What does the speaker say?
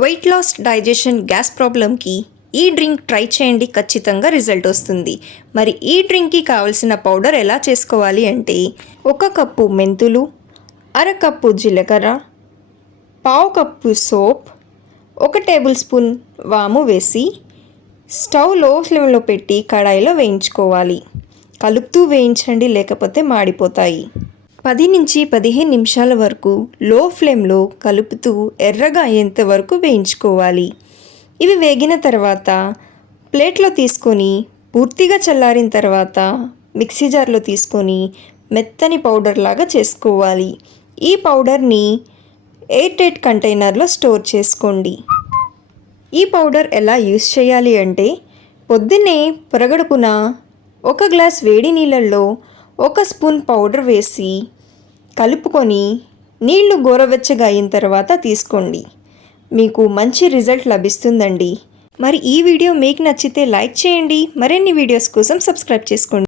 Weight loss, digestion, gas ప్రాబ్లంకి ఈ drink try చేయండి, ఖచ్చితంగా రిజల్ట్ వస్తుంది. మరి ఈ డ్రింక్కి కావాల్సిన పౌడర్ ఎలా చేసుకోవాలి అంటే 1 కప్పు మెంతులు, అరకప్పు జీలకర్ర, పావు కప్పు సోప్, 1 టేబుల్ స్పూన్ వాము వేసి స్టవ్ లో ఫ్లేమ్లో పెట్టి కడాయిలో వేయించుకోవాలి. కలుపుతూ వేయించండి, లేకపోతే మాడిపోతాయి. 10 నుంచి 15 నిమిషాల వరకు లో ఫ్లేమ్లో కలుపుతూ ఎర్రగా అయ్యేంత వరకు వేయించుకోవాలి. ఇవి వేగిన తర్వాత ప్లేట్లో తీసుకొని పూర్తిగా చల్లారిన తర్వాత మిక్సీ జార్లో తీసుకొని మెత్తని పౌడర్ లాగా చేసుకోవాలి. ఈ పౌడర్ని ఎయిర్ టైట్ కంటైనర్లో స్టోర్ చేసుకోండి. ఈ పౌడర్ ఎలా యూస్ చేయాలి అంటే పొద్దున్నే పొరగడుపున 1 గ్లాస్ వేడి నీళ్ళల్లో 1 స్పూన్ పౌడర్ వేసి కలుపుకొని నీళ్లు గోరువెచ్చగా అయిన తర్వాత తీసుకోండి. మీకు మంచి రిజల్ట్ లభిస్తుందండి. మరి ఈ వీడియో మీకు నచ్చితే లైక్ చేయండి. మరిన్ని వీడియోస్ కోసం సబ్స్క్రైబ్ చేసుకోండి.